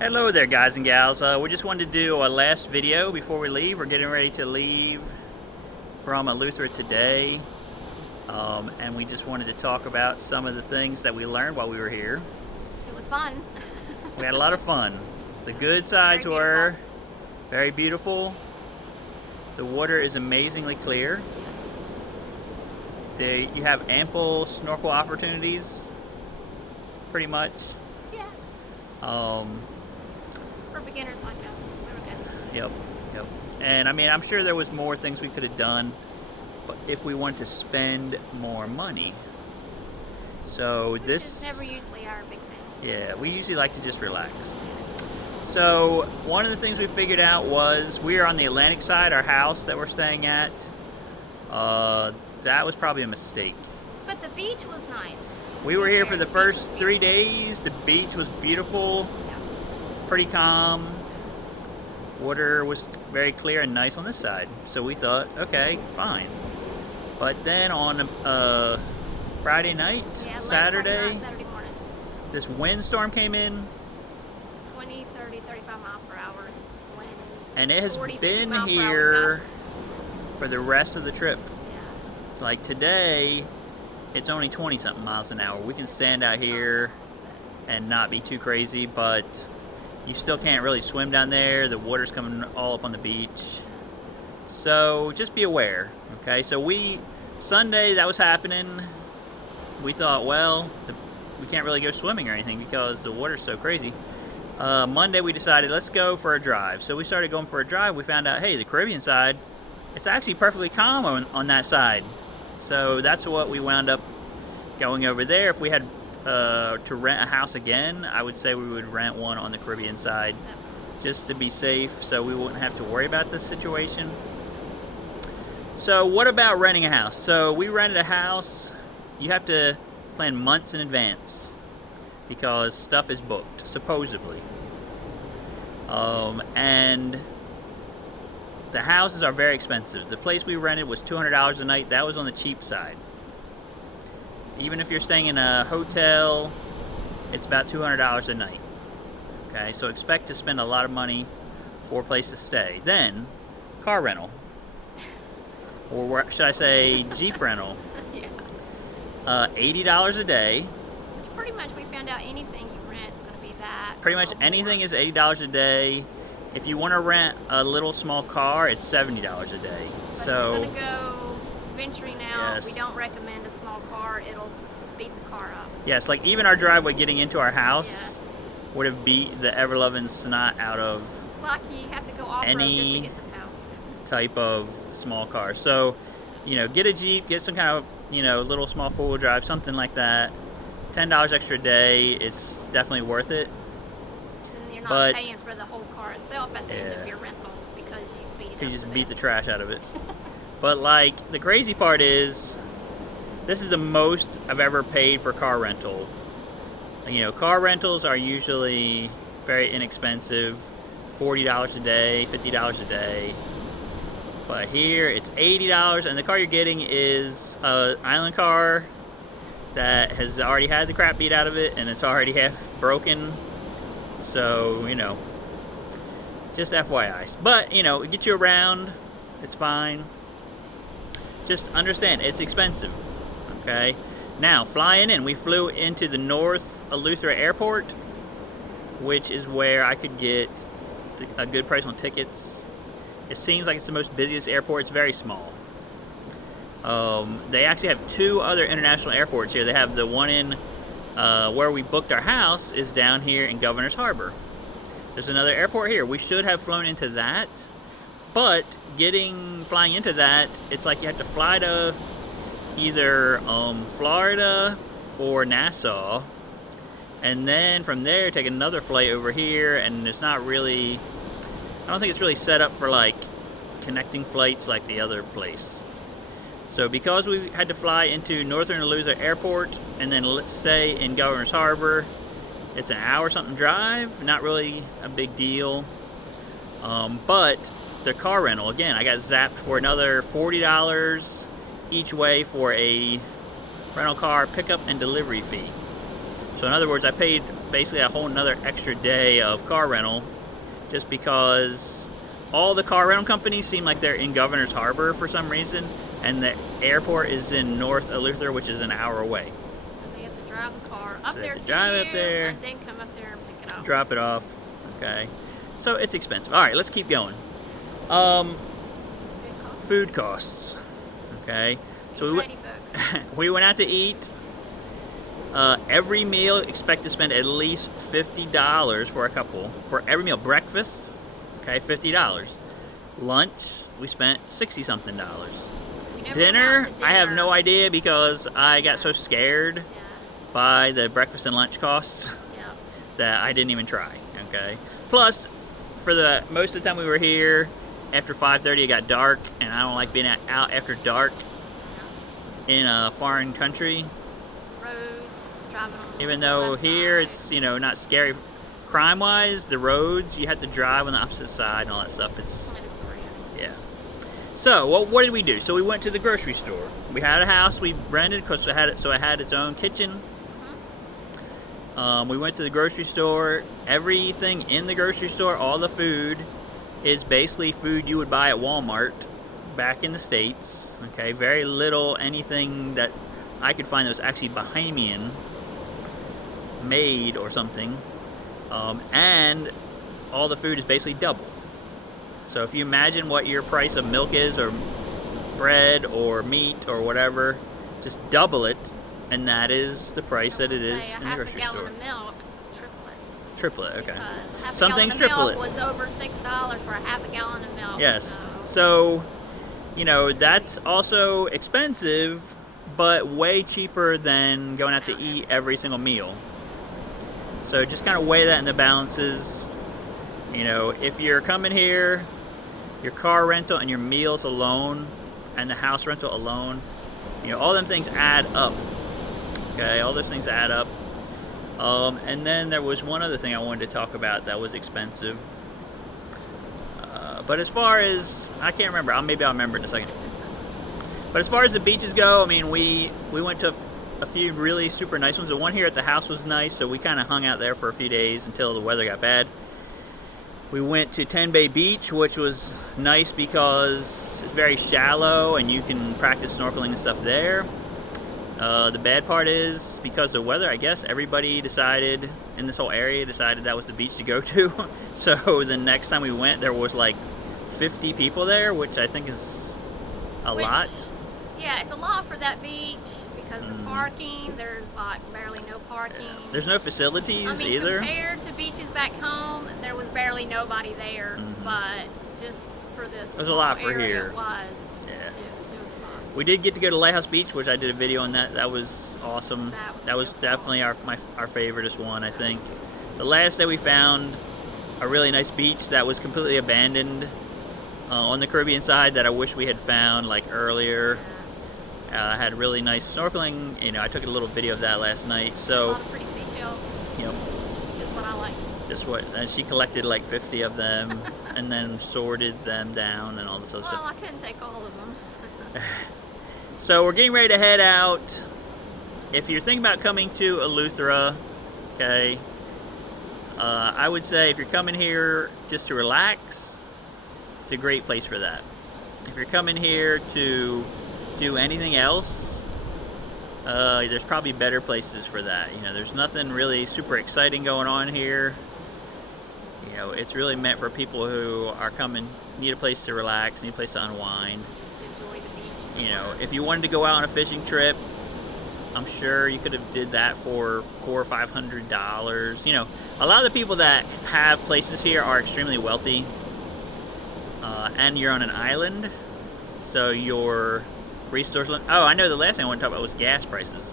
Hello there, guys and gals. We just wanted to do a last video before we leave. We're getting ready to leave from Eleuthera today, and we just wanted to talk about some of the things that we learned while we were here. It was fun. We had a lot of fun. The good sides were very beautiful. The water is amazingly clear. You have ample snorkel opportunities, pretty much. Yeah. For beginners like us, we were good. Yep. And I mean, I'm sure there was more things we could have done, but if we wanted to spend more money. So Which this is never usually our big thing. Yeah, we usually like to just relax. So one of the things we figured out was we are on the Atlantic side. Our house that we're staying at, that was probably a mistake. But the beach was nice. We were here for the first 3 days. The beach was beautiful, pretty calm. Water was very clear and nice on this side. So we thought, okay, fine. But then on Friday night, Saturday morning, this windstorm came in. 20, 30, 35 mile per hour winds. And it has 40, been 50 mile per hour here gusts. for the rest of the trip. Yeah. Like today, it's only 20 something miles an hour. We can stand out here and not be too crazy, but you still can't really swim down there. The water's coming all up on the beach. So just be aware, okay? So Sunday that was happening. We thought, well, we can't really go swimming or anything because the water's so crazy. Monday we decided, let's go for a drive. So we started going for a drive. We found out, hey, the Caribbean side, it's actually perfectly calm on that side. So that's what we wound up going over there. If we had to rent a house again, I would say we would rent one on the Caribbean side just to be safe so we wouldn't have to worry about this situation. So what about renting a house? So we rented a house. You have to plan months in advance because stuff is booked, supposedly. And the houses are very expensive. The place we rented was $200 a night. That was on the cheap side. Even if you're staying in a hotel, it's about $200 a night. Okay, so expect to spend a lot of money for a place to stay. Then, car rental. Or should I say Jeep rental. Yeah. $80 a day. Which pretty much we found out anything you rent is going to be that. Pretty much anything is $80 a day. If you want to rent a little small car, it's $70 a day. But So if you're going to go venturing out, yes. we don't recommend a small car. It'll beat the car up. Yes, like even our driveway getting into our house would have beat the ever-loving snot out of It's like you have to go off-road just to get to the house. type of small car. So, get a Jeep, get some kind of, little small four-wheel drive, something like that. $10 extra a day, it's definitely worth it. And you're not paying for the whole car itself at the end of your rental because you beat it up. You just to beat that. the trash out of it. But like, the crazy part is, this is the most I've ever paid for car rental. Car rentals are usually very inexpensive, $40 a day, $50 a day. But here it's $80, and the car you're getting is an island car that has already had the crap beat out of it, and it's already half broken. So, just FYI. But, it gets you around, it's fine. Just understand, it's expensive, okay? Now, flying in, we flew into the North Eleuthera Airport, which is where I could get a good price on tickets. It seems like it's the most busiest airport. It's very small. They actually have two other international airports here. They have the one in where we booked our house is down here in Governor's Harbor. There's another airport here. We should have flown into that, but flying into that, it's like you have to fly to either Florida or Nassau, and then from there take another flight over here, and it's not really, I don't think it's really set up for like connecting flights like the other place. So because we had to fly into Northern Eleuthera Airport and then stay in Governor's Harbor, it's an hour something drive, not really a big deal. But the car rental, again, I got zapped for another $40 each way for a rental car pickup and delivery fee. So in other words, I paid basically a whole nother extra day of car rental, just because all the car rental companies seem like they're in Governor's Harbor for some reason, and the airport is in North Eleuthera, which is an hour away. So they have to drive the car up So there to to drive you, up there, and then come up there and pick it up. drop it off. Okay, so it's expensive. All right, let's keep going. Food costs. Okay, so Ready, folks. we went out to eat. Every meal, expect to spend at least $50 for a couple. For every meal, breakfast, okay, $50. Lunch, we spent $60-something. Dinner, I have no idea because I got so scared by the breakfast and lunch costs that I didn't even try. Okay. Plus, for the most of the time we were here, after 5:30 it got dark, and I don't like being out after dark in a foreign country. Roads, driving on Even the though left here side. it's, you know, not scary crime-wise, the roads, you have to drive on the opposite side and all that stuff. It's, yeah. So, what did we do? So we went to the grocery store. We had a house we rented because it had its own kitchen. We went to the grocery store. Everything in the grocery store, all the food, is basically food you would buy at Walmart back in the States. Okay, very little anything that I could find that was actually Bahamian made or something. And all the food is basically double. So if you imagine what your price of milk is, or bread, or meat, or whatever, just double it, and that is the price that it is in the grocery store. Half a gallon of milk, triple it. Triple it, okay. Half Some a things gallon of triple milk it. was over $6 for a half a gallon of milk. Yes. So, you know, that's also expensive, but way cheaper than going out to eat every single meal. So just kind of weigh that in the balances. You know, if you're coming here, your car rental and your meals alone, and the house rental alone, you know, all them things add up. Okay, all those things add up. And then there was one other thing I wanted to talk about that was expensive. But as far as, I can't remember, maybe I'll remember in a second. But as far as the beaches go, I mean, we went to a few really super nice ones. The one here at the house was nice, so we kind of hung out there for a few days until the weather got bad. We went to 10 Bay Beach, which was nice because it's very shallow and you can practice snorkeling and stuff there. The bad part is, because of the weather, I guess everybody decided, in this whole area, decided that was the beach to go to. So the next time we went, there was like 50 people there, which I think is a lot. Yeah, it's a lot for that beach because the parking, there's like barely no parking. There's no facilities either. Compared to beaches back home, there was barely nobody there, but just for this There's a lot for area, here. It was. Yeah. It was a lot. We did get to go to Lighthouse Beach, which I did a video on that. That was awesome. That was definitely our favoriteest one, I think. The last day we found a really nice beach that was completely abandoned on the Caribbean side that I wish we had found like earlier. Had really nice snorkeling. You know, I took a little video of that last night. So, a lot of pretty seashells. Yep. Just what I like. Just what, and she collected like 50 of them and then sorted them down and all this other stuff. Well, I couldn't take all of them. So we're getting ready to head out. If you're thinking about coming to Eleuthera, okay, I would say if you're coming here just to relax, it's a great place for that. If you're coming here to do anything else, there's probably better places for that. You know, there's nothing really super exciting going on here. You know, it's really meant for people who are coming, need a place to relax, need a place to unwind. Just enjoy the beach. You know, if you wanted to go out on a fishing trip, I'm sure you could have did that for $400 or $500. You know, a lot of the people that have places here are extremely wealthy, and you're on an island, so your resource. Oh, I know the last thing I want to talk about was gas prices.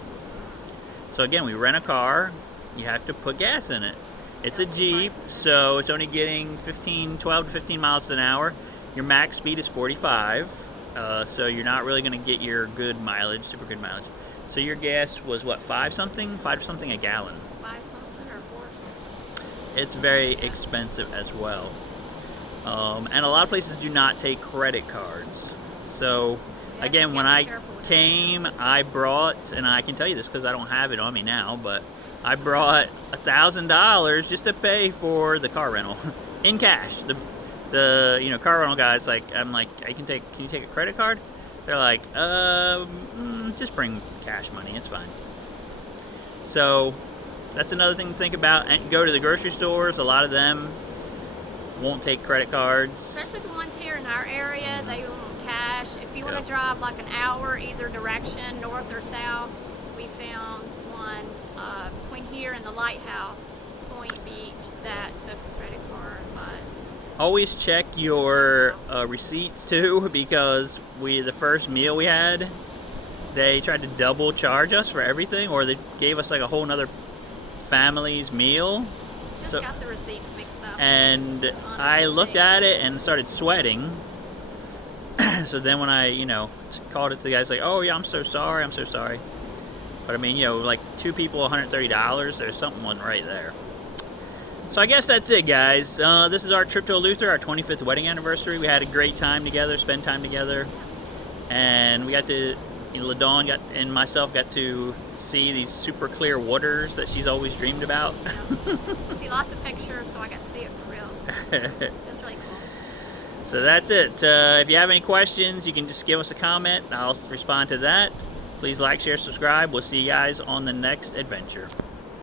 So again, we rent a car. You have to put gas in it. It's a Jeep, so it's only getting 12 to 15 miles an hour. Your max speed is 45, so you're not really going to get your good mileage, super good mileage. So your gas was what, five something a gallon? 5 something or 4 something. It's very expensive as well. And a lot of places do not take credit cards. So again, when I came, I brought, and I can tell you this because I don't have it on me now, but I brought $1,000 just to pay for the car rental in cash. The car rental guys, like, I'm like, can you take a credit card? They're like, just bring cash money, it's fine. So that's another thing to think about. And go to the grocery stores, a lot of them won't take credit cards. Especially the ones here in our area, they want cash. If you want to drive like an hour either direction, north or south, we found one between here and the lighthouse, Point Beach, that took a credit card. But always check your receipts too, because the first meal we had, they tried to double charge us for everything, or they gave us like a whole nother family's meal. just got the receipts mixed up. And I looked at it and started sweating. So then when I, called it to the guys, like, oh yeah, I'm so sorry. But I mean, like 2 people, $130, there's something wasn't right there. So I guess that's it, guys. This is our trip to Eleuthera, our 25th wedding anniversary. We had a great time together, spend time together. And we got to, LaDawn and myself got to see these super clear waters that she's always dreamed about. Yeah. I see lots of pictures, so I got to see it for real. That's really cool. So that's it. If you have any questions, you can just give us a comment. I'll respond to that. Please like, share, subscribe. We'll see you guys on the next adventure.